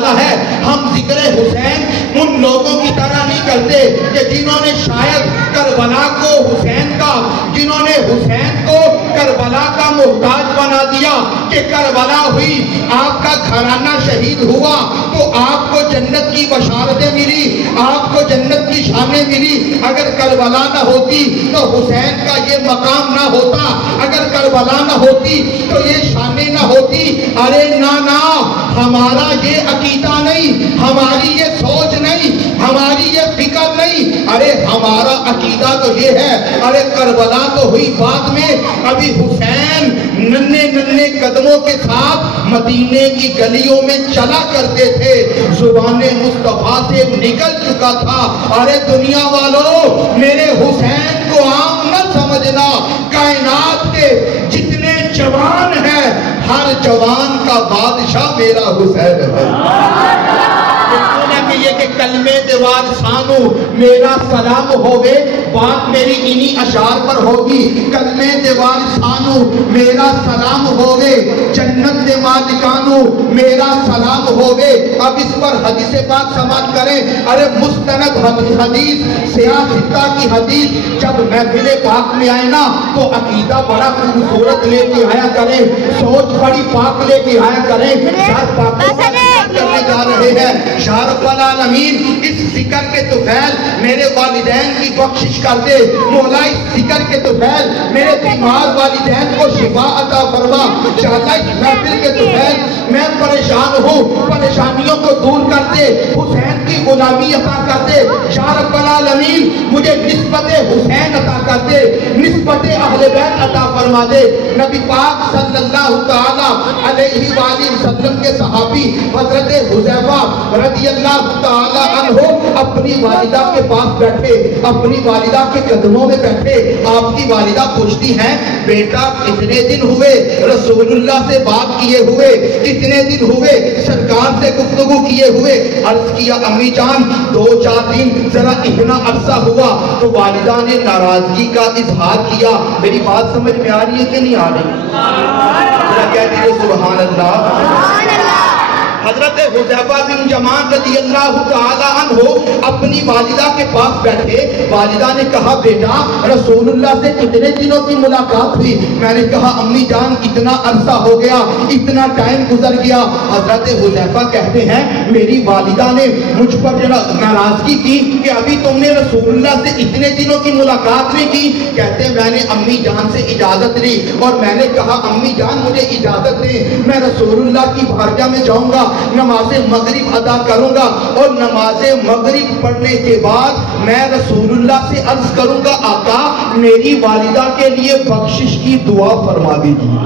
والا ہے. ہم ذکر حسین ان لوگوں کی طرح نہیں کرتے کہ جنہوں نے شاید کربلا کو حسین کا، جنہوں نے حسین کو کربلا کا محتاج بنا دیا کہ کربلا ہوئی، آپ کا گھرانہ شہید ہوا تو آپ کو جنت کی بشارتیں ملی، آپ کو جنت کی شانیں ملی. اگر کربلا نہ ہوتی تو حسین کا یہ مقام نہ ہوتا، اگر کربلا نہ ہوتی تو یہ شانیں نہ ہوتی. ارے نا ہمارا یہ عقیدہ نہیں، ہماری یہ سوچ نہیں، ہماری یہ فکر نہیں. ارے ہمارا عقیدہ تو یہ ہے، ارے کربلا تو ہوئی بعد میں، ابھی حسین ننھے قدموں کے ساتھ مدینے کی گلیوں میں چلا کرتے تھے، زبان مصطفیٰ سے نکل چکا تھا. ارے دنیا والوں، میرے حسین کو عام نہ سمجھنا، کائنات کے جتنے جوان ہیں ہر جوان کا بادشاہ میرا حسین ہے. یہ کہ کلمے دیوار سانو میرا سلام ہوگے، بات میری انہی اشعار پر ہوگی. کلمے دیوار سانو میرا سلام ہوگے، جنت دے مالکانو میرا سلام ہوگے. اب اس پر حدیث پاک سماعت کریں. ارے مستند حدیث، سیاستہ کی حدیث جب محفل پاک میں آئے نا تو عقیدہ بڑا خوبصورت لے کے آیا کریں، سوچ بڑی پاک لے کے آیا کریں. شاید پاکوں کرنے جا رہے ہیں. شاہ رب العالمین اس ذکر کے طفیل میرے والدین کی بخشش کر دے. مولا اس ذکر کے طفیل میرے بیمار والدین کو شفا عطا فرما. چاہتا اس محفل کے طفیل میں پریشان ہوں، پریشانیوں کو دور کر دے، حسین کی غلامی عطا کر دے. شاہ رب العالمین مجھے نسبت حسین عطا کر دے، نسبت اہل بیت عطا فرما دے. نبی پاک صلی اللہ تعالی علیہ وآلہ وسلم کے صحابی حضرت حذیفہ رضی اللہ تعالی عنہ اپنی والدہ کے پاس بیٹھے، اپنی والدہ کے قدموں میں بیٹھے. آپ کی والدہ پوچھتی ہیں، بیٹا کتنے دن ہوئے رسول اللہ سے بات کیے ہوئے، کتنے دن ہوئے سرکار سے گفتگو کیے ہوئے؟ عرض کیا امی جان 2-4 دن، ذرا اتنا عرصہ ہوا. تو والدہ نے ناراضگی کا اظہار کیا. میری بات سمجھ میں آ رہی ہے کہ نہیں آ رہی؟ ذرا کہہ دیجیے سبحان اللہ. حضرت حذیفہ بن یمان رضی اللہ تعالی عنہ اپنی والدہ کے پاس بیٹھے. والدہ نے کہا بیٹا رسول اللہ سے کتنے دنوں کی ملاقات ہوئی؟ میں نے کہا امی جان اتنا عرصہ ہو گیا، اتنا ٹائم گزر گیا. حضرت حذیفہ کہتے ہیں میری والدہ نے مجھ پر ناراضگی کی کہ ابھی تم نے رسول اللہ سے اتنے دنوں کی ملاقات نہیں کی. کہتے ہیں میں نے امی جان سے اجازت لی اور میں نے کہا امی جان مجھے اجازت دیں، میں رسول اللہ کی بارگاہ میں جاؤں گا، نماز مغرب ادا کروں گا اور نماز مغرب پڑھنے کے بعد میں رسول اللہ سے عرض کروں گا آقا میری والدہ کے لیے بخشش کی دعا فرما دیجیے.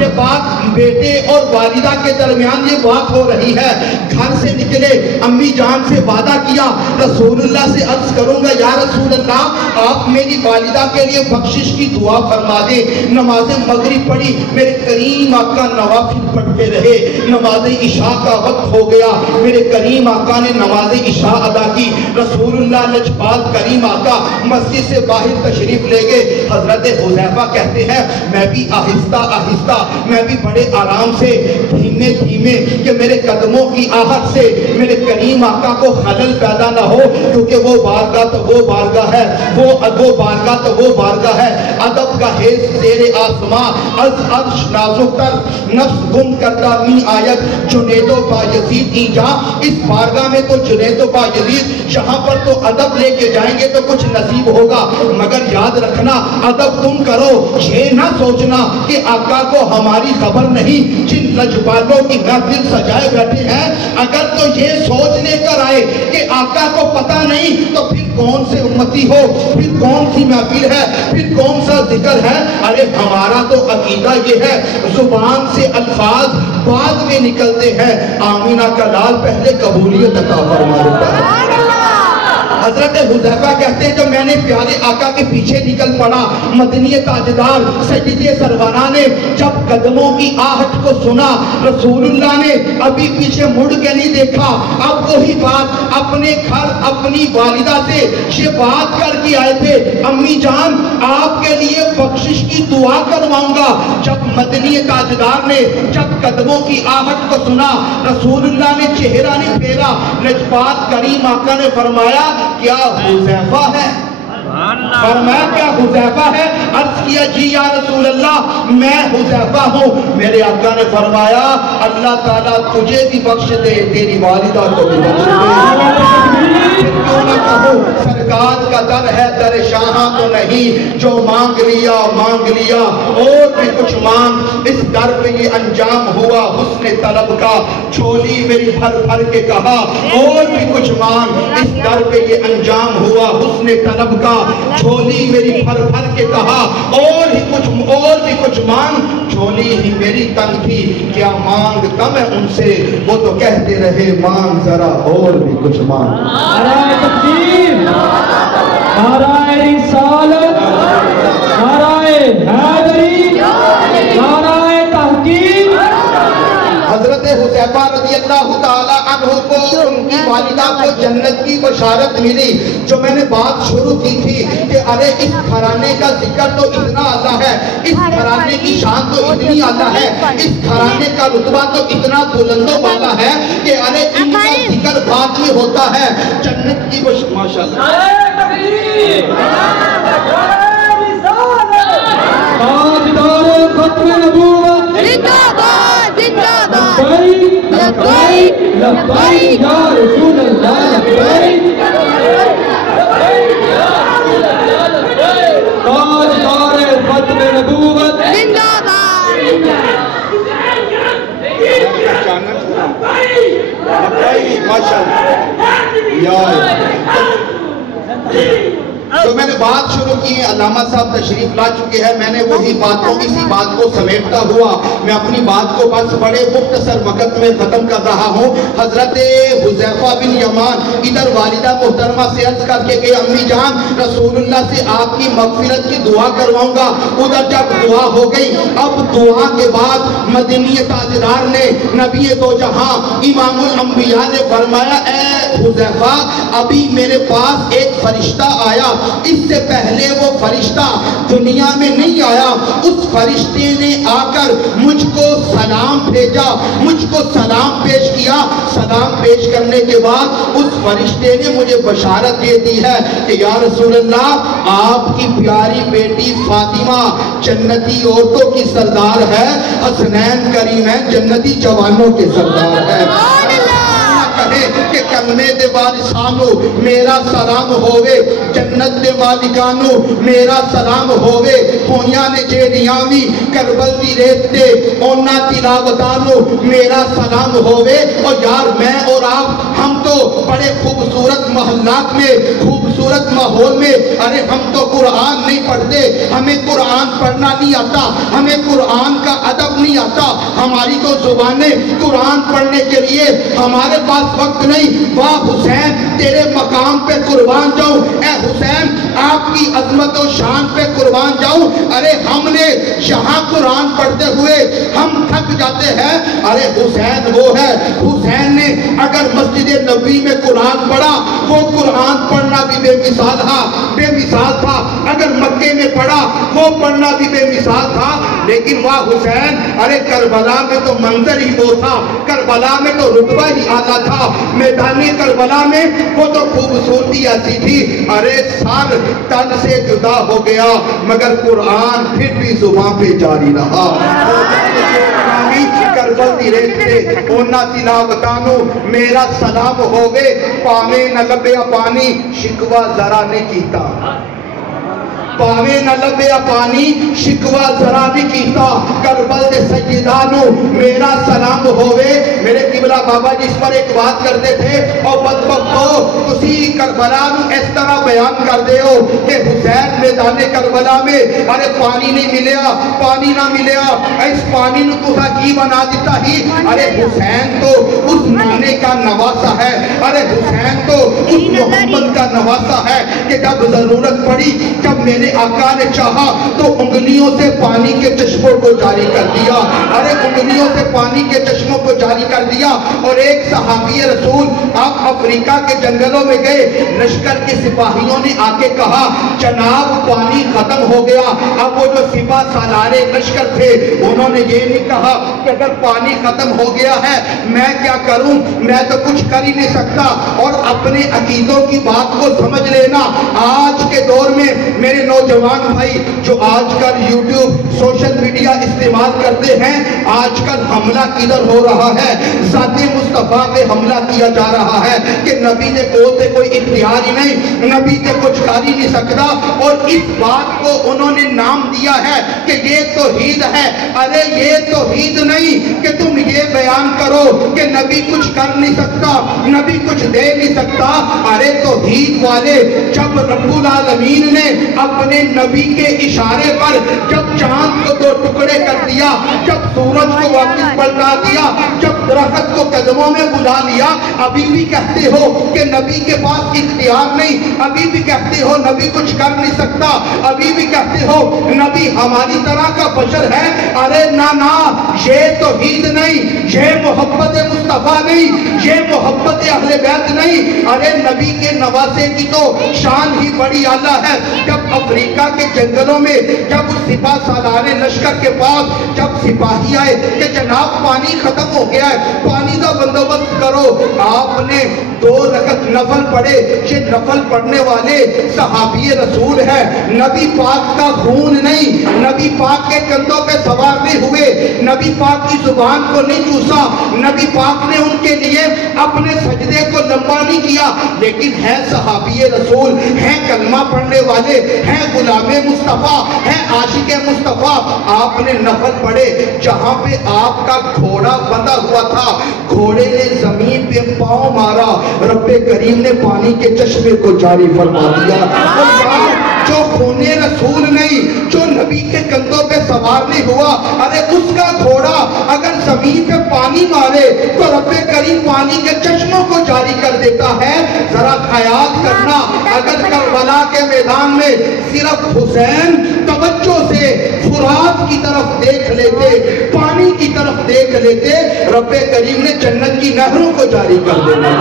یہ بات بیٹے اور والدہ کے درمیان یہ بات ہو رہی ہے. گھر سے نکلے، امی جان سے وعدہ کیا رسول اللہ سے عرض کروں گا یا رسول اللہ آپ میری والدہ کے لیے بخشش کی دعا فرما دیں. نماز مغرب پڑھی، میرے کریم آقا نوافل پڑھتے رہے. نماز عشاء کا وقت ہو گیا، میرے کریم آقا نے نماز عشاء ادا کی. رسول اللہ لجپال کریم آقا مسجد سے باہر تشریف لے گئے. حضرت حذیفہ کہتے ہیں میں بھی آہستہ آہستہ، میں بھی بڑے آرام سے، دھیمے دھیمے کہ میرے قدموں کی آہٹ سے میرے کریم آقا کو خلل پیدا نہ ہو، کیونکہ وہ بارگاہ تو وہ بارگاہ ہے، وہ بارگاہ تو وہ بارگاہ ہے. ادب کا حیث زیر آسماں، از عرش نازک تر، نفس گم کرتا می آیت جنید و بایزید اینجا. اس بارگاہ میں تو جنید و بایزید یہاں پر تو ادب لے کے جائیں گے تو کچھ نصیب ہوگا، مگر یاد رکھنا ادب تم کرو، یہ نہ سوچنا کہ آقا کو ہماری خبر نہیں. جن لجپالوں کی محفل سجائے بیٹھے ہیں اگر تو یہ سوچ لے کر آئے کہ آقا کو پتہ نہیں تو پھر کون سے امتی ہو، پھر کون سی محفل ہے، پھر کون سا ذکر ہے. ارے ہمارا تو عقیدہ یہ ہے زبان سے الفاظ بعد میں نکلتے ہیں، آمینہ کا لال پہلے قبولیت عطا فرما دیتا ہے. حضرت حذیفہ کہتے ہیں جب میں نے پیارے آقا کے پیچھے نکل پڑا، مدنی تاجدار سیدِ سرورہ نے جب قدموں کی آہٹ کو سنا، رسول اللہ نے ابھی پیچھے مڑ کے نہیں دیکھا، اب وہی بات اپنے گھر اپنی والدہ سے یہ بات کر کے آئے تھے، امی جان آپ کے لیے بخشش کی دعا کرواؤں گا۔ جب مدنی تاجدار نے جب قدموں کی آہٹ کو سنا، رسول اللہ نے چہرہ نہیں پھیرا، نجبات کریم آقا نے فرمایا کیا حذیفہ ہے؟ فرمایا کیا حذیفہ ہے؟ عرض کیا جی یا رسول اللہ میں حذیفہ ہوں۔ میرے آقا نے فرمایا اللہ تعالیٰ تجھے بھی بخش دے، تیری والدہ کو بھی بخش دے۔ کیوں نہ کہوں سرکار کا در ہے در شاہاں تو نہیں، جو مانگ لیا اور بھی کچھ مانگ، اس در پہ یہ انجام ہوا حسن طلب کا، چھولی میری بھر بھر کے کہا اور بھی کچھ مانگ، اس در پہ یہ انجام ہوا حسن طلب کا، چھولی میری بھر بھر کے کہا اور بھی کچھ مانگ، چھولی ہی میری تنگ تھی کیا مانگتا میں ان سے، وہ تو کہتے رہے مانگ ذرا اور بھی کچھ مانگ۔ نعرہ تکبیر، نعرہ رسالت، نعرہ حیدری، نعرہ تحقیق۔ حضرت حذیفہ رضی اللہ تعالیٰ عنہ کو ان کی والدہ کو جنت کی بشارت ملی۔ جو میں نے بات شروع کی تھی کہ ارے اس گھرانے کا ذکر تو اتنا اعلیٰ ہے، اس گھرانے کی شان تو اتنی اعلیٰ ہے، اس گھرانے کا رتبہ تو اتنا بلند و بالا ہے کہ ارے ان کا ذکر بعد میں ہوتا ہے۔ جنت کی ماشاءاللہ تاجدار ختم نبوت زندہ باد، زندہ باد، لبیک لبیک یا رسول اللہ، لبیک تاجدار ختم نبوت زندہ باد۔ تو میں نے بات شروع کی ہے، علامہ صاحب تشریف لا چکے ہیں، میں نے وہی باتوں اسی بات کو سمیٹتا ہوا میں اپنی بات کو بس بڑے مختصر وقت میں ختم کر رہا ہوں۔ حضرت حذیفہ بن یمان ادھر والدہ محترمہ سے عرض کر کے کہ امی جان رسول اللہ سے آپ کی مغفرت کی دعا کرواؤں گا، ادھر جب دعا ہو گئی، اب دعا کے بعد مدنی تاجدار نے نبی دو جہاں امام الانبیاء نے فرمایا اے حذیفہ ابھی میرے پاس ایک فرشتہ آیا، اس سے پہلے وہ فرشتہ دنیا میں نہیں آیا، اس فرشتے نے آ کر مجھ کو سلام بھیجا، مجھ کو سلام پیش کیا، سلام پیش کرنے کے بعد اس فرشتے نے مجھے بشارت دے دی ہے کہ یا رسول اللہ آپ کی پیاری بیٹی فاطمہ جنتی عورتوں کی سردار ہے، حسنین کریمین جنتی جوانوں کے سردار ہے۔ کہ کلمے دے وارثانو میرا سلام ہووے، جنت دے مالکانو میرا سلام ہووے، ہویاں نے جیڑیاں وی کربل دی ریت تے اونا تلاوتانو میرا سلام ہووے۔ اور یار میں اور آپ ہم تو بڑے خوبصورت محلات میں خوبصورت ماحول میں، ارے ہم تو قرآن نہیں پڑھتے، ہمیں قرآن پڑھنا نہیں آتا، ہمیں قرآن کا ادب نہیں آتا، ہماری تو زبانیں قرآن پڑھنے کے لیے ہمارے پاس وقت نہیں۔ واہ حسین تیرے مقام پہ قربان جاؤں، اے حسین آپ کی عظمت و شان پہ قربان جاؤں، ارے ہم نے یہاں قرآن پڑھتے ہوئے ہم تھک جاتے ہیں، ارے حسین وہ ہے، حسین نے اگر مسجد نبوی میں قرآن پڑھا وہ قرآن پڑھنا بھی بے مثال تھا، اگر مکے میں پڑھا وہ پڑھنا بھی بے مثال تھا، لیکن واہ حسین ارے کربلا میں تو منظر ہی وہ تھا، کربلا میں تو رتبہ ہی اعلیٰ تھا، میدان کربلا میں وہ تو خوبصورتی ایسی تھی، ارے سر تن سے جدا ہو گیا مگر قرآن پھر بھی زبان پہ جاری رہا۔ کربل دی ریت تے اونا تلاوتانو میرا سلام ہووے، پاویں نہ لبیا پانی شکوہ ذرا نہیں کیتا۔ پاوے نہ لبیا پانی شکوا ذرا نہیں کیتا کربل دے سیدانو میرا سلام ہوئے. میرے قبلہ بابا جی اس پر ایک بات کرتے تھے اور بدبختو تسی کربلا نو اس طرح بیان کر دے ہو کہ حسین میدان کربلا میں ارے پانی نہیں ملیا پانی نہ ملیا اس پانی نو تسا کی بنا دیتا ہی. ارے حسین تو اس نانے کا نواسا ہے, ارے حسین تو اس محمد کا نواسا ہے کہ جب ضرورت پڑی جب میرے آقا نے چاہا تو انگلیوں سے پانی کے چشموں کو جاری کر دیا. ارے انگلیوں سے پانی کے چشموں کو جاری کر دیا. اور ایک صحابی رسول آپ افریقہ کے جنگلوں میں گئے, لشکر کے سپاہیوں نے آ کے کہا جناب پانی ختم ہو گیا. اب وہ جو سپاہ سالارے لشکر تھے انہوں نے یہ نہیں کہا کہ اگر پانی ختم ہو گیا ہے میں کیا کروں, میں تو کچھ کر ہی نہیں سکتا. اور اپنے عقیدوں کی بات کو سمجھ لینا. آج کے دور میں میرے نوجوان بھائی جو آج کل یوٹیوب سوشل میڈیا استعمال کرتے ہیں, آج کل حملہ کدھر ہو رہا ہے, ذات مصطفیٰ پہ حملہ کیا جا رہا ہے کہ نبی نے کوئی اختیار ہی نہیں, نبی نے کچھ کر ہی نہیں سکتا. اور اس بات کو انہوں نے نام دیا ہے کہ یہ توحید ہے. ارے یہ توحید نہیں کہ تم یہ بیان کرو کہ نبی کچھ کر نہیں سکتا, نبی کچھ دے نہیں سکتا. ارے توحید والے جب رب العالمین نے اپنے نبی کے اشارے پر جب چاند کو دو ٹکڑے کر دیا, جب سورج کو واپس پلٹا دیا, جب درخت کو قدموں میں بلا لیا, ابھی بھی کہتے ہو کہ نبی کے پاس اختیار نہیں, ابھی بھی کہتے ہو نبی کچھ کر نہیں سکتا, ابھی بھی کہتے ہو نبی ہماری طرح کا بشر ہے. ارے نا یہ توحید نہیں, یہ محبت مصطفیٰ نہیں, یہ محبت اہل بیت نہیں. ارے نبی کے نواسے کی تو شان ہی بڑی اعلیٰ ہے. جب افریقہ کے جنگلوں میں جب اس سپاہ سالار لشکر کے پاس جب سپاہی آئے کہ جناب پانی ختم ہو گیا ہے, پانی کا بندوبست کرو, آپ نے 2 رکعت نفل پڑھے. یہ نفل پڑھنے والے صحابی رسول ہے, نبی پاک کا خون نہیں, نبی پاک کے کندھوں پہ سوار نہیں ہوئے, نبی پاک کی زبان کو نہیں چوسا, نبی پاک نے ان کے لیے اپنے سجدے کو لمبا نہیں کیا, لیکن ہے صحابی رسول, ہیں کلمہ پڑھنے والے, ہیں غلام مصطفیٰ, ہیں عاشق مصطفیٰ. آپ نے نفل پڑھے جہاں پہ آپ کا گھوڑا بندھا ہوا تھا, گھوڑے نے زمین پہ پاؤں مارا, رب کریم نے پانی کے چشمے کو جاری فرما دیا. جو خون رسول نہیں, جو نبی کے کندھوں پہ سوار نہیں ہوا, ارے اس کا گھوڑا اگر زمین پہ پانی مارے تو رب کریم پانی کے چشموں کو جاری کر دیتا ہے. ذرا خیال کرنا, اگر کربلا کے میدان میں صرف حسین توجہ سے فرات کی طرف دیکھ لیتے, پانی کی طرف دیکھ لیتے, رب کریم نے جنت کی نہروں کو جاری کر دینا.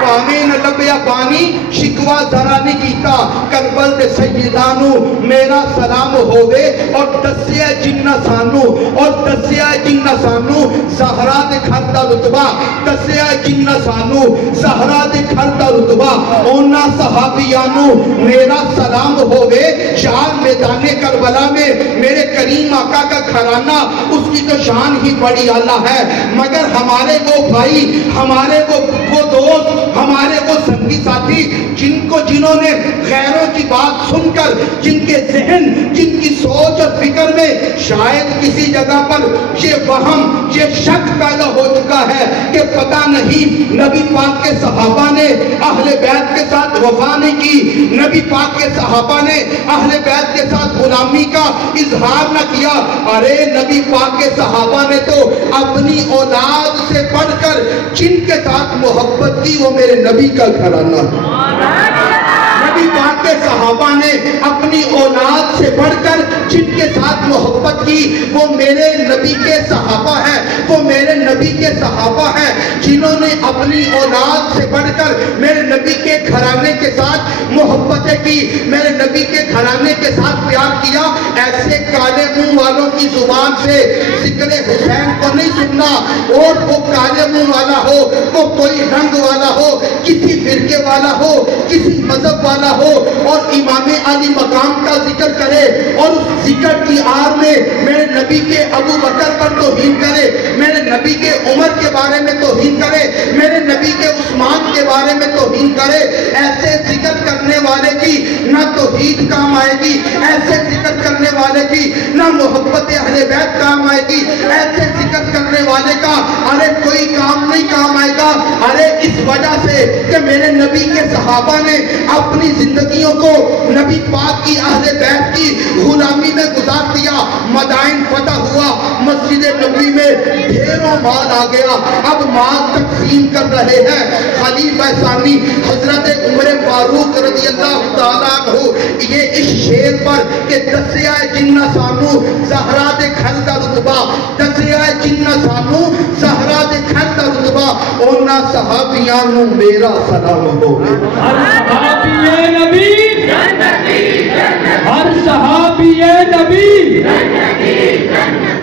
پاوے نہ لبیا پانی شکوا ذرا نہیں کیتا کربل دے سیدانو میرا سلام ہوئے. اور دسیا جنہ سانو, اور دسیا جنہ سانو زہرا دے گھر دا رتبہ, دسیا جنہ سانو زہرا دے گھر دا رتبہ. اونا صحابیانو میرا سلام ہوئے. شان میدان کربلا میں میرے کریم آقا کا گھرانہ, اس کی تو شان ہی بڑی اعلیٰ ہے, مگر ہمارے وہ بھائی, ہمارے وہ دوست, ہمارے وہ سنگی ساتھی جنہوں نے غیروں کی بات سن کر, جن کے ذہن, جن کی سوچ اور فکر میں شاید کسی جگہ پر یہ وہم, یہ شک پیدا ہو چکا ہے کہ پتہ نہیں نبی پاک کے صحابہ نے اہل بیت کے ساتھ وفا نہیں کی, نبی پاک کے صحابہ نے اہل بیت کے ساتھ غلامی کا اظہار نہ کیا. ارے نبی پاک کے صحابہ نے تو اپنی اولاد سے بڑھ کر جن کے ساتھ محبت کی وہ میرے نبی کا گھرانہ ہے. نبی پاک کے صحابہ نے اپنی اولاد سے بڑھ کر جن کے ساتھ محبت کی وہ میرے نبی کے صحابہ ہیں, وہ میرے نبی کے صحابہ ہیں جنہوں نے اپنی اولاد سے بڑھ کر میرے نبی کے گھرانے کے ساتھ محبتیں کی, میرے نبی کے گھرانے کے ساتھ پیار کیا. ایسے کالے منہ والوں کی زبان سے ذکر حسین کو نہیں سننا, اور وہ کالے منہ والا ہو, وہ کوئی رنگ والا ہو, کسی فرقے والا ہو, کسی مذہب والا ہو, اور امام علی مقام کا ذکر کرے اور اس ذکر کی آر میں میرے نبی کے ابو بکر پر توہین کرے, میرے نبی کے عمر کے بارے میں توہین کرے, میرے نبی کے عثمان کے بارے میں توہین کرے. ایسے ذکر کرنے والے کی نہ توحید کام آئے گی ایسے ذکر کرنے والے کی، نہ محبت اہل بیت کام آئے گی ایسے ذکر کرنے والے کا، ارے کوئی کام نہیں کام آئے گا۔ ارے اس وجہ سے کہ میرے نبی کے صحابہ نے اپنی زندگیوں کو نبی پاک کی اہل بیت کی غلامی میں گزار دیا، مدائن فتح ہوا، مسجد نبوی میں ڈھیروں مال آ گیا، اب مال تقسیم کر رہے ہیں۔ خلیفہ ثانی حضرت عمر فاروق رضی اللہ تعالیٰ عنہ یہ اس شعر پر کہ دسیا جنہ سانو زہرا دے گھر دا رتبہ، دسیا جنہ سانو زہرا دے گھر دا رتبہ، اونا صحابیاں نو میرا سلام ہوگے۔ ہر صحابی نبی ہر صحابی نبی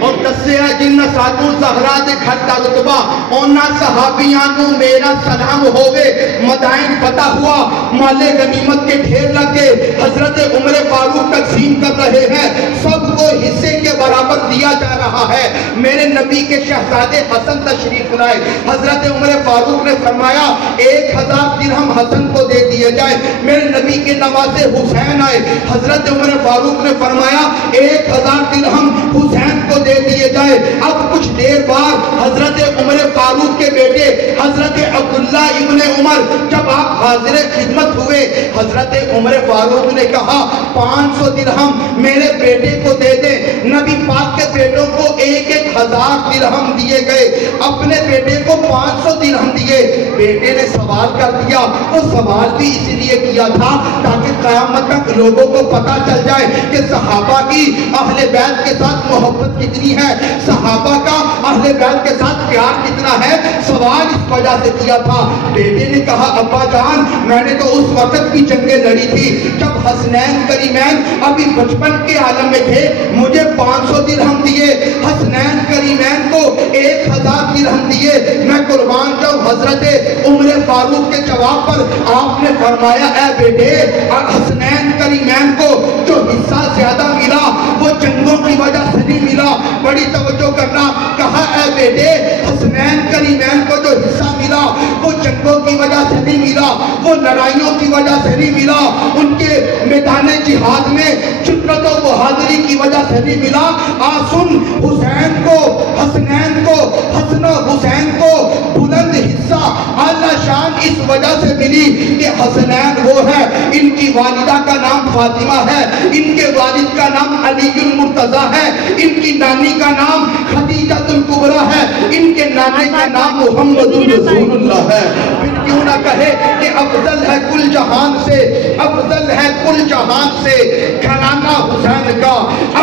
اور دسیا جنہ سانو زہرا دے گھر دا رتبہ، اونا صحابیاں نو میرا سلام ہوگے۔ مدائن فتح ہوا، مال غنیمت کے ڈھیر لگے، حضرت عمر فاروق تقسیم کر رہے ہیں، سب کو حصے کے برابر دیا جا رہا ہے۔ میرے نبی کے شہزادے حسن تشریف لائے، حضرت عمر فاروق نے فرمایا 1000 درہم حسن کو دے دیے جائے۔ میرے نبی کے نواسے حسین آئے، حضرت عمر فاروق نے فرمایا 1000 درہم حسین کو دے دیے جائے۔ اب کچھ دیر بعد حضرت عمر فاروق کے بیٹے حضرت عبداللہ ابن عمر جب آپ حاضر خدمت ہوئے، حضرت عمر فاروق نے کہا 500 درہم میرے بیٹے کو دے دیں۔ نبی پاک کے بیٹوں کو 1000 درہم دیے گئے، اپنے بیٹے کو 500 درہم دیے۔ بیٹے نے سوال کر دیا، وہ سوال بھی اسی لیے کیا تھا تاکہ قیامت تک لوگوں کو پتا چل جائے کہ صحابہ کی اہل بیت کے ساتھ محبت کتنی ہے، صحابہ کا اہل بیت کے ساتھ پیار کتنا ہے۔ سوال اس وجہ سے کیا تھا۔ بیٹے نے کہا ابا جان میں نے تو اس وقت بھی جنگیں لڑی تھی جب حسنین کریمین ابھی بچپن کے عالم میں تھے، مجھے 500 درہم دیے، حسنین کریمین کو 1000 درہم دیے، میں قربان جاؤں۔ حضرت عمر فاروق کے جواب پر آپ نے فرمایا اے بیٹے حسنین کریمین کو جو حصہ زیادہ ملا وہ جنگوں کی وجہ سے نہیں ملا، بڑی توجہ کرنا، کہا اے بیٹے حسنین کریمین کو جو حصہ ملا وہ جنگوں کی وجہ سے نہیں ملا، وہ لڑائیوں کی وجہ سے نہیں ملا، ان کے میدان جہاد میں جرأت و بہادری کی وجہ سے نہیں ملا۔ آسن حسین کو، حسنین کو، حسن و حسین کو بلند حصہ اعلیٰ شان اس وجہ سے ملی کہ حسنین وہ ہے، ان کی والدہ کا نام فاطمہ ہے، ان کے والد کا نام علی المرتضیٰ ہے، ان کی نانی کا نام خدیجہ الکبریٰ ہے، ان کے نانے کا نام محمد رسول اللہ ہے۔ پھر کیوں نہ کہے کہ افضل ہے کل جہان سے، افضل ہے کل جہان سے گھرانہ حسین کا،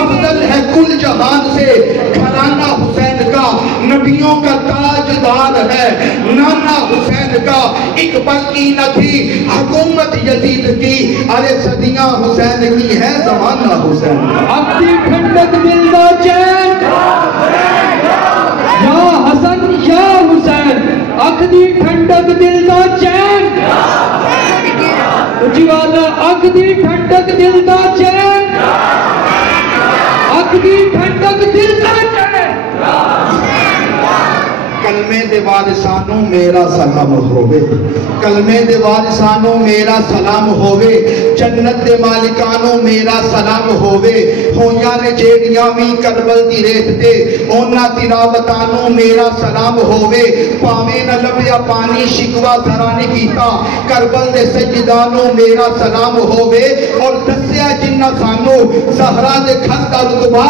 افضل ہے کل جہان سے گھرانہ حسین کا، نبیوں کا تاجدار ہے نانا حسین کا، اقبال کی نہ تھی حکومت یزید کی، ارے صدیاں حسین کی ہے زمانہ حسین کا۔ اپنی ٹھنڈک دل دا چین یا حسن یا حسین، اکھ دی ٹھنڈک دل دا چین، اچھی بات ہے، اکھ دی ٹھنڈک دل دا چین، اکھ دی ٹھنڈک دل دا چین۔ کلمے دے وارثانوں میرا سلام ہووے، کلمے دے وارثانوں میرا سلام ہووے، جنت دے مالکانوں میرا سلام ہووے، ہویاں نے جیڑیاں وی کربل دی ریت تے اونا تلاوتانوں میرا سلام ہووے، پاویں نہ لبیا پانی شکوا ذرا نہیں کیتا، کربل دے سجدانوں میرا سلام ہووے، اور دسیا جنہ سانوں زہرا دے گھر دا رتبہ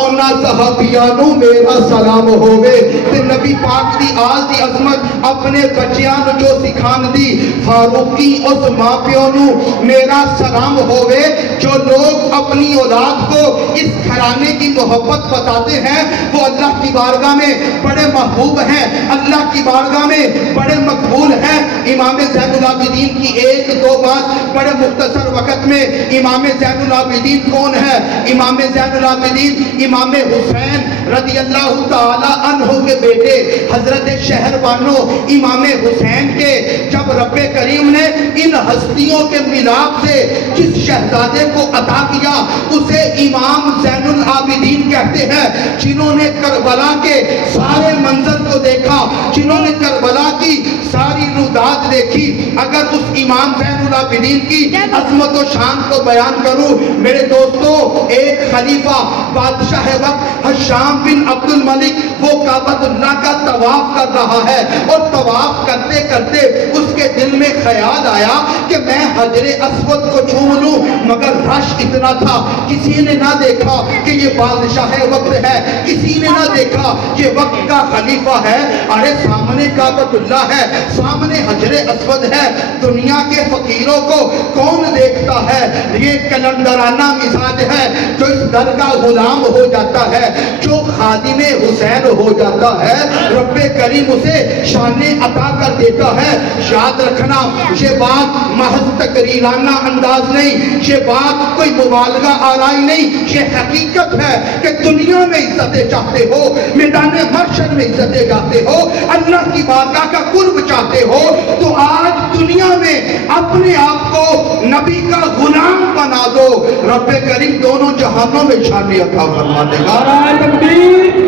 اونا صحابیانوں میرا سلام ہووے۔ تے نبی پاک دی آل دی عظمت اپنے بچیاں نو جو سکھان دی، فاروقی اس ماں پیو نو میرا سلام ہووے۔ جو لوگ اپنی اولاد کو اس گھرانے کی محبت بتاتے ہیں وہ اللہ کی بارگاہ میں بڑے محبوب ہیں، اللہ کی بارگاہ میں بڑے مقبول ہیں۔ امام زین العابدین کی ایک دو بات بڑے مختصر وقت میں، امام زین العابدین کون ہے؟ امام زین العابدین امام حسین رضی اللہ تعالی عنہ کے بیٹے حضرت شہربانو امام حسین کے، جب رب کریم نے ان ہستیوں کے ملاپ سے جس شہزادے کو عطا کیا اسے امام زین العابدین کہتے ہیں، جنہوں نے کربلا کے سارے منظر کو دیکھا، جنہوں نے کربلا کی ساری رودات دیکھا۔ دیکھی. اگر اس امام زین العابدین کی عظمت و شان کو بیان کروں میرے دوستو، ایک خلیفہ بادشاہ وقت ہشام بن عبد الملک وہ کعبۃ اللہ کا طواف کر رہا ہے، اور طواف کرتے کرتے اس کے دل میں خیال آیا کہ میں حجر اسود کو چھو لوں، مگر رش اتنا تھا کسی نے نہ دیکھا کہ یہ بادشاہ وقت ہے، کسی نے نہ دیکھا یہ وقت کا خلیفہ ہے. ارے سامنے کعبۃ اللہ ہے، سامنے حجر اسود ہے، دنیا کے فقیروں کو کون دیکھتا ہے؟ یہ کلندرانہ مزاج ہے جو اس در کا غلام ہو جاتا ہے، جو خادم حسین ہو جاتا ہے، رب کریم اسے شان عطا کر دیتا ہے. یاد رکھنا یہ بات محض تقریرانہ انداز نہیں، یہ بات کوئی مبالغہ آرائی نہیں، یہ حقیقت ہے کہ دنیا میں عزتیں چاہتے ہو، میدان محشر میں عزتیں چاہتے ہو، اللہ کی بارگاہ کا قرب چاہتے ہو، تو آج دنیا میں اپنے آپ کو نبی کا غلام بنا دو، رب کریم دونوں جہانوں میں شان عطا فرما دے گا. نعرہ تکبیر،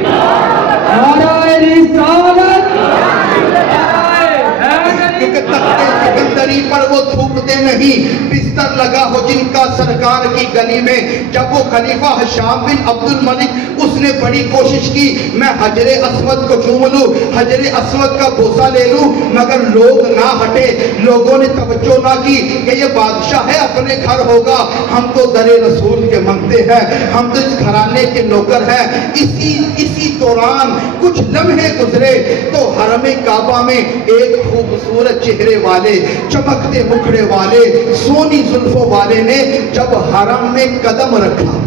نعرہ رسالت، کیونکہ تختے سکندری پر وہ تھوکتے نہیں، بستر لگا ہو جن کا سرکار کی گلی میں. جب وہ خلیفہ ہشام بن عبد الملک اس نے بڑی کوشش کی میں حجر اسود کو چوم لوں، حجر اسود کا بوسہ لے لوں، مگر لوگ نہ ہٹے، لوگوں نے توجہ نہ کی کہ یہ بادشاہ ہے، اپنے گھر ہوگا، ہم تو در رسول کے منگتے ہیں، ہم تو اس گھرانے کے نوکر ہیں. اسی دوران کچھ لمحے گزرے تو حرم کعبہ میں ایک خوبصورت چہرے والے، چمکتے مکھڑے والے، سونی زلفوں والے نے جب حرم میں قدم رکھا،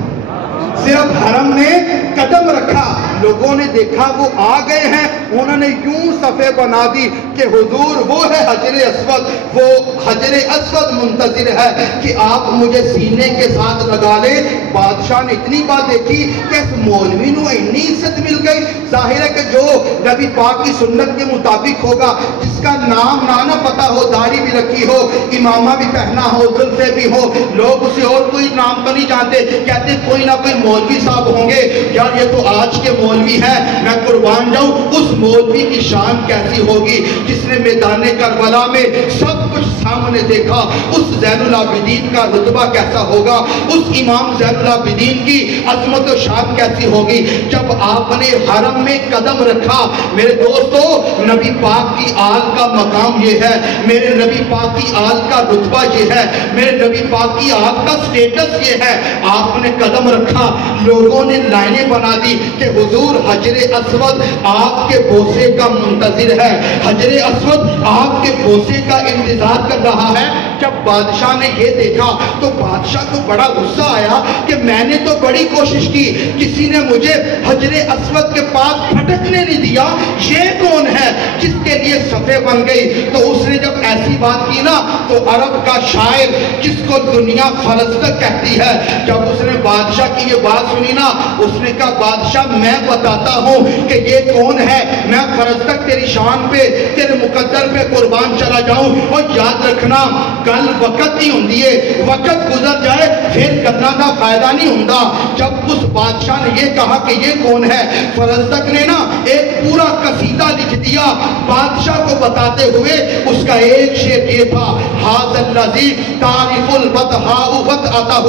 صرف حرم میں قدم رکھا، لوگوں نے دیکھا وہ آ گئے ہیں، انہوں نے یوں صفے بنا دی کہ حضور وہ ہے حجر اسود، وہ حجر اسود منتظر ہے کہ آپ مجھے سینے کے ساتھ لگا لیں. بادشاہ نے اتنی بات دیکھی کہ اس مولوی نو اتنی عزت مل گئی. ظاہر ہے کہ جو نبی پاک کی سنت کے مطابق ہوگا، جس کا نام نہ پتا ہو، داڑھی بھی رکھی ہو، امامہ بھی پہنا ہو، زلفے بھی ہو، لوگ اسے اور کوئی نام تو نہیں جانتے، کہتے کوئی نہ کوئی مولوی صاحب ہوں گے، یار یہ تو آج کے مولوی ہیں، میں قربان جاؤں. اس مولوی کی شان کیسی ہوگی جس نے میدان کربلا میں سب کچھ سامنے دیکھا؟ اس زین العابدین کا رتبہ کیسا ہوگا؟ اس امام زین العابدین کی عظمت و شان کیسی ہوگی؟ جب آپ نے حرم میں قدم رکھا میرے دوستو، نبی پاک کی آل کا مقام یہ ہے، میرے نبی پاک کی آل کا رتبہ یہ ہے، میرے نبی پاک کی آل کا سٹیٹس یہ ہے. آپ نے قدم رکھا، لوگوں نے لائنیں بنا دی کہ حضور حجر اسود آپ کے بوسے کا منتظر ہے، حجر اسود آپ کے بوسے کا انتظار کر رہا ہے. جب بادشاہ نے یہ دیکھا تو بادشاہ کو بڑا غصہ آیا کہ میں نے تو بڑی کوشش کی، کسی نے مجھے حجر اسود کے پاس پھٹکنے نہیں دیا، یہ کون ہے جس کے لیے صفے بن گئی؟ تو اس نے جب ایسی بات کی نا تو عرب کا شاعر جس کو دنیا فرزدق کہتی ہے، جب اس نے بادشاہ کی یہ بات سنی نا، اس نے کہا بادشاہ میں بتاتا ہوں کہ یہ کون ہے، میں فرزدق تیری شان پہ، تیرے مقدر پہ قربان چلا جاؤں. اور یاد رکھنا کل وقت نہیں ہوندی ہے، وقت گزر جائے پھر کرنا کا فائدہ نہیں ہوندہ. جب اس بادشاہ نے یہ کہا کہ یہ کون ہے، فرزدق نے نا ایک پورا قصیدہ لکھ دیا بادشاہ کو بتاتے ہوئے. اس کا ایک شعر یہ تھا، ھذا الذی تعرف البطحاء وطأتہ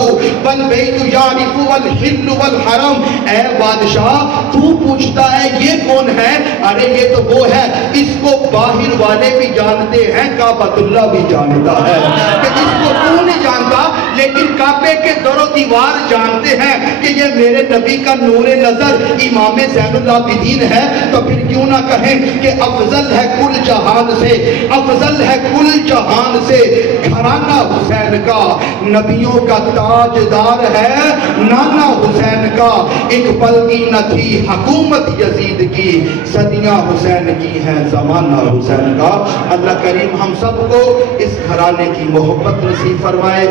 والبیت یعرف والحل والحرم. اے بادشاہ تو پوچھتا ہے یہ کون ہے؟ ارے یہ تو وہ ہے، اس کو باہر والے بھی جانتے ہیں، کعبۃ اللہ بھی جانتا ہے. کہ اس کو تو نہیں جانتا لیکن کعبے کے در و دیوار جانتے ہیں کہ یہ میرے نبی کا نور نظر امام زین العابدین ہے. تو پھر کیوں نہ کہیں کہ افضل ہے کل جہان سے، افضل ہے کل جہان سے گھرانہ حسین کا، نبیوں کا تاجدار ہے نانا حسین کا. ایک پل کی نہ تھی حکومت یزید کی، صدیاں حسین کی ہیں زمانہ حسین کا. اللہ کریم ہم سب کو اس گھرانے کی محبت نصیب فرمائے.